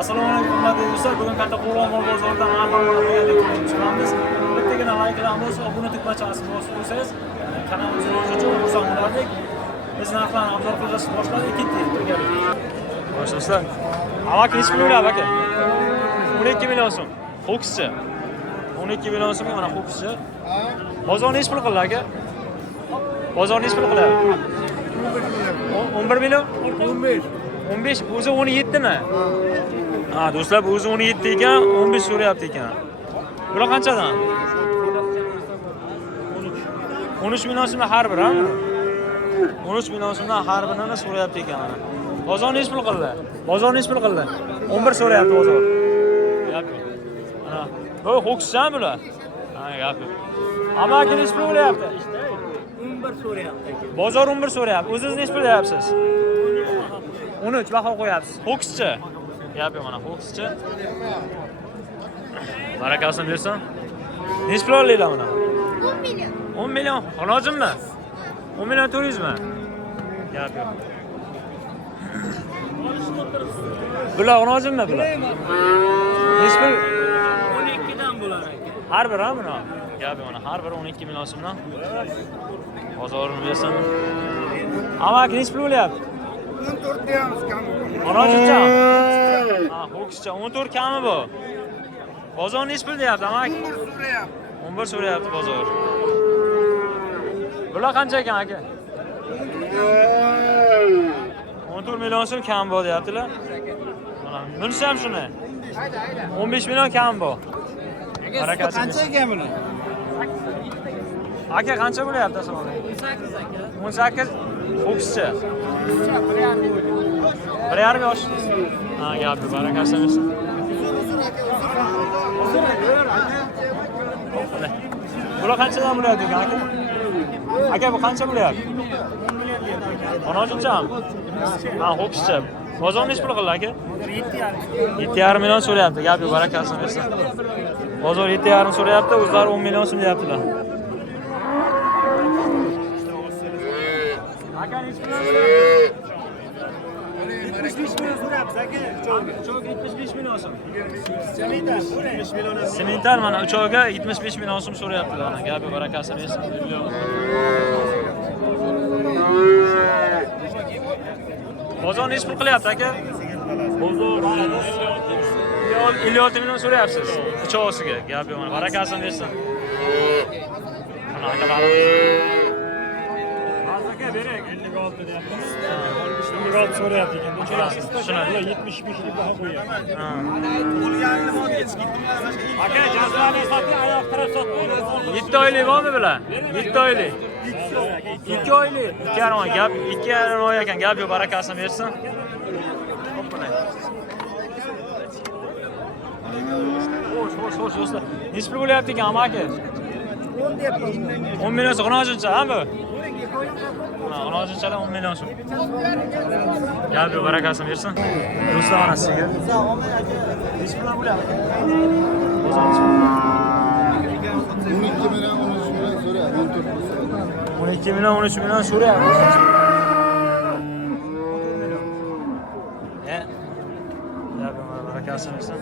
Assalomu alaykum hurmatli do'stlar. Bugun Kattaqo'rg'on mol bozoridan narx-navolarni chiqamiz. Bittagina like qilamiz, obuna tugmachasini bosib qo'ysangiz, kanalimizni rivoj uchun xursand bo'lardik. Biz narxlarni obzor qilishni boshladik. Ketdik birgalikda. Xo'sh do'stlar. Amaki nech pul o'ylab aka? 12 million so'm. Ho'kischi. 12 million so'm mana ho'kischi. Bozor nech pul qildi aka? Bozor nech pul qiladi? 11 million? 15, o'zi 17 mi? Ha, do'stlar, bu o'zi 17 ekan, 15 so'rayapti ekan. Bular qanchadan? 13 million so'mdan har biri, ha? 13 million so'mdan har birini so'rayapti ekan mana. Bozor nech pul qildi? Bozor nech pul qildi? 11 so'rayapti bozor. Gap yo'q. Mana, bu ho'kisdan bular. Ha, gap yo'q. Amaki nech pul bo'lyapti? 11 so'rayapti. Bozor 11 so'rayapti. O'zingiz nech pul deyapsiz? 13 baho qo'yapsiz. Ho'kischi. Gap yo'q mana, ho'kischi. Barakasini bersin. Nech pul olaylar buni? 10 million. 10 million. Xonojimmi? 10 million 400 mi? Gap yo'q. Bular xonojimmi bular? Nech pul? 12 dan bo'lar ekan. Har biri ham buni. Gap yo'q mana, har biri 12 million so'mdan. Bozorini bersin. Amaki nech pul bo'lyapti? 14 deyamiz kami. Xonojimcha? Ha, ho'kischa 14 kami bu. Bozor nech pul deyapti amaki? 11 so'rayapti bozor. Bular qancha ekan aka? 14 million so'm kam bor deyaptilar. Mana bunisi ham shuni. 15 million kam bor. Barakasi. Qancha ekan buni? Aka qancha bo'lyapti asosan? 18 aka. 18 ho'kischa. 1,5 yosh. Ha, gapni barakasi bersin. Bular qanchadan bo'lyapti ekan aka? Aka bu qancha bo'lyapti? 10 Ha, ho'kischa. Bozor nech pul qildi aka? 7,5 million so'rayapti. Gap yo'q, barakasini bersin. Bozor 7,5 so'rayapti, o'zlari 10 million so'm deyaptilar. Aka nech pul so'rayapti? 75 million so'rayapti aka. Cho'g 75 million so'm. Sementar mana uchoviga 75 million so'm so'rayaptilar. Mana gap yo'q, barakasini bersin. Bozor nech pul qilyapti aka? Bozor 56 million so'rayapsiz. Uchovisiga. Gap yo'q, mana barakasini bersin. Mana akalarimiz. Aka berek 56 deyapti. 56 so'rayapti ekan. Shuni 75 deb baho qo'yapti. Ha. Aka jazmani sotdi, oyoq taraf sotdi. 7 oylik bormi bular? 7 oylik. 2 oylik. 2,5 oy gap, 2,5 oy ekan. Gap yo'q, barakasini bersin. Xo'sh, do'stlar. Nech pul bo'lyapti ekan amaki? 10 deyapman. 10 million so'm xonojincha, ha bu? Ha, xonojinchalar 10 million so'm. Gap yo'q, barakasini bersin. Do'stlar mana sizga. Nech pul bo'lyapti? 12 million 13 million so'rayapti. 12 million 13 million so'rayapti. Gap yo'q, barakasini bersin.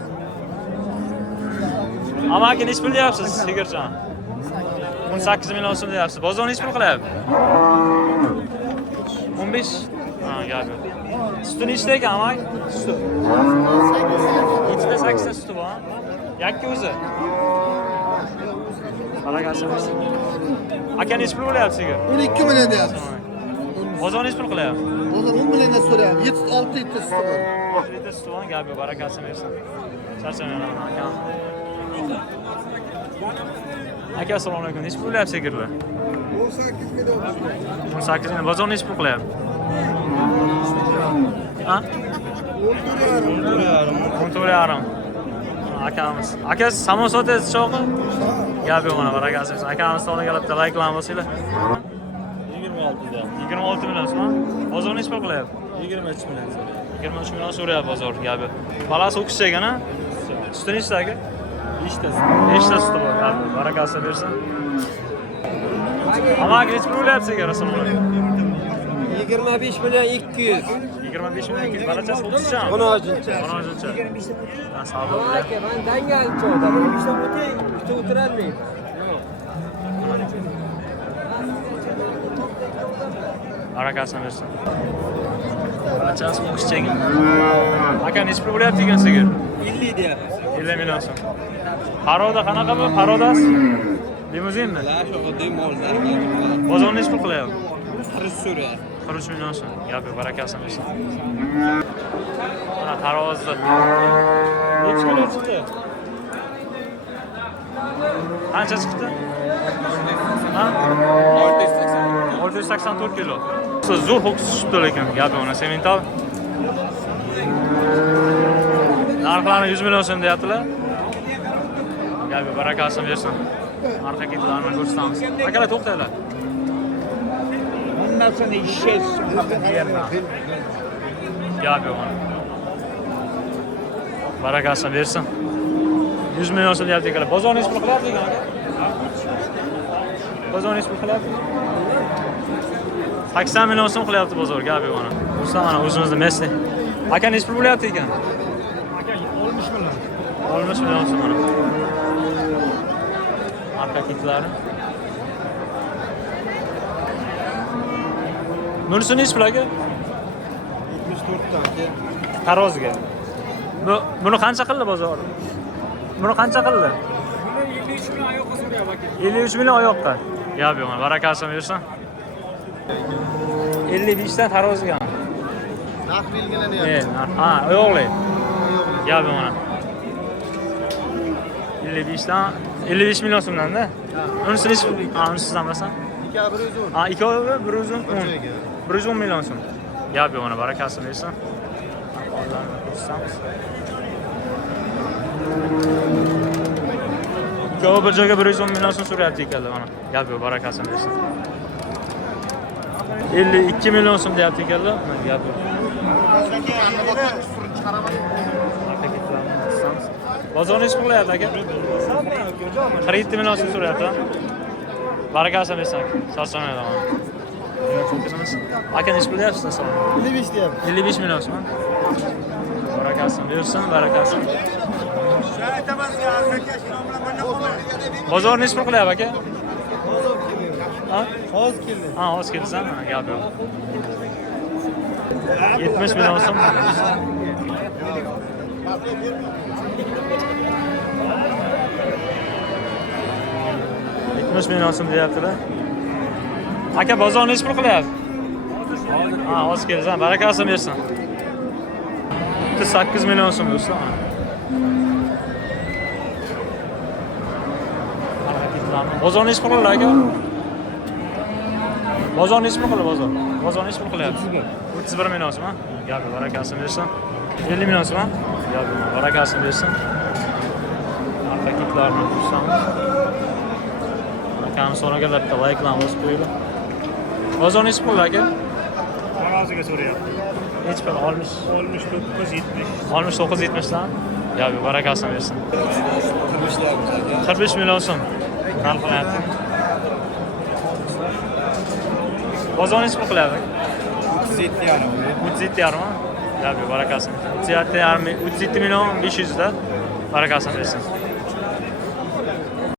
Amaki nech pul deyapsiz, Sigirjon? 18 million so'm deyapsiz. Bozor nech pul qilyapti? 15. Ha, gap yo'q. Suti nechta ekan, amaki? Suti. 7-8 ta suti bor. Yakka o'zi. Barakasi bersin. Aka nech pul bo'lyapti Sigir? 12 million deyapmiz. Bozor nech pul qilyapti? Bozor 10 millionga so'rayapti. 6 7 suti bor. 6 ta suti bor, gap yo'q, barakasini bersin. Charchamayman aka. Aka assalomu alaykum. Nech pul bo'lyapti Sigirlar? 18 million. 18 million. Bozor nech pul qilyapti? Ha? 14,5. Akamiz. Aka samon sotasiz cho'qi? Gap yo'q mana, barakasi bersin. Akamiz to'g'riga bitta like qilamiz bo'lsanglar. 26 da. 26 million so'm. Bozor nech pul qilyapti? 23 million so'rayapti. 23 million so'rayapti bozor. Gap yo'q. Balasi o'kischa ekan, ha? Suti nechta aka? 5 ta. 5 ta suti bor. Gap yo'q, barakasi bersin. Amaki nech pul bo'lyapti Sigir? Assalomu alaykum. 25 milyon 200. 25 milyon 200. Barachasi 30 cha. 16'inchi. 16'cha. Ha, savdo Ama qilyapti. aka, ben dangalni çoğda. Benim işte işte oturalmayayım. Barakasini bersin. Barachasi o'xshagan. Aka nechi pul bo'lyapti ekan sigir? 50 deyapmiz. 50 million so'm. Paroda qanaqa bu? Parodasi? Limuzinmi? La şu oddiy mollar. Bozorni nechi pul qilyapti? 40 so'rayapti. 43 million so'm. Gapi barakasini bersin. Mana tarozi. Nechi kilo chiqdi? Qancha chiqdi? Ha? 684 kilo. Zo'r ho'kiz chiqibdi lekin gapi ona semental. Narxlarni 100 million so'm deyaptilar. Gapi barakasini bersin. Arqa ketlarni ko'rsatamiz. Akalar to'xtanglar. Bundan sonra işe Gapi ona. Barakasini bersin. 100 million so'm deyapti akalar. Bozorni nechi pul qilyapti ekan aka? Bozor nechi pul qilyapti? 80 million so'm qilyapti bozor, gapi ona. Bo'lsa mana o'zimizda Messi. Aka nechi pul bo'lyapti ekan? Aka 60 million. 60 million so'm mana. Arqa ketlari. Bunisi nechi pul aka? 74 tane. Taroziga. Buni qancha qildi bozor? Buni qancha qildi? 53 million oyoqqa. Gapi yo'q, barakasini bersin. 55 ta taroziga. Narx belgilanyapti. Ha, oyoqli. Gapi mana. 55 ta 55 million so'mdan-da. Unisi nechi? Ha, unisi emasmi? 210. Ha, 110. 110 million so'm. Gapi yo'q, barakasini bersin. Allohni ko'rsatamiz. Ko'p bir joyga 110 million so'm so'rayapti ekanlar mana. Gapi yo'q, barakasini bersin. 52 million so'm deyapti ekanlar. Gapi yo'q. Bozor nechi pul qilyapti aka? 47 million so'm so'rayapti. Barakasini bersin aka. Sog'sanlar mana. Aka nechi pul deyapsiz? 55 deyapti. 55 million so'm. Barakasini bersin, barakasini. Bozor nechi pul qilyapti aka? Ha? Hozir keldi. Ha, hozir kelsan, gap yo'q. 70 million so'm. million so'm deyaptilar. Aka bozor nechi pul qilyapti? Ha, hozir kelsan, barakasini bersin. 8 million so'm do'stlar. Bozor nechi pul qiladi aka? Bozor nechi pul qiladi bozor? Bozor nechi pul qilyapti? 31 million so'm, ha? Gapi barakasini bersin. 50 million so'm, ha? Gapi barakasini bersin. Arqa kitlarni ko'rsamiz. Akam so'raganlar bitta like-larni bosib qo'yinglar. Bozor nechi pul aka? Taroziga so'rayapti. Nechi pul? 69 70. 69-70 dan. Gapi barakasini bersin. 45 million so'm. Narxlayapti. Bozor nechi pul qilyapti? 37 yarim. 37 yarim, ha? Gapi barakasini. 37 yarim, 37 million 500 da. Barakasini bersin.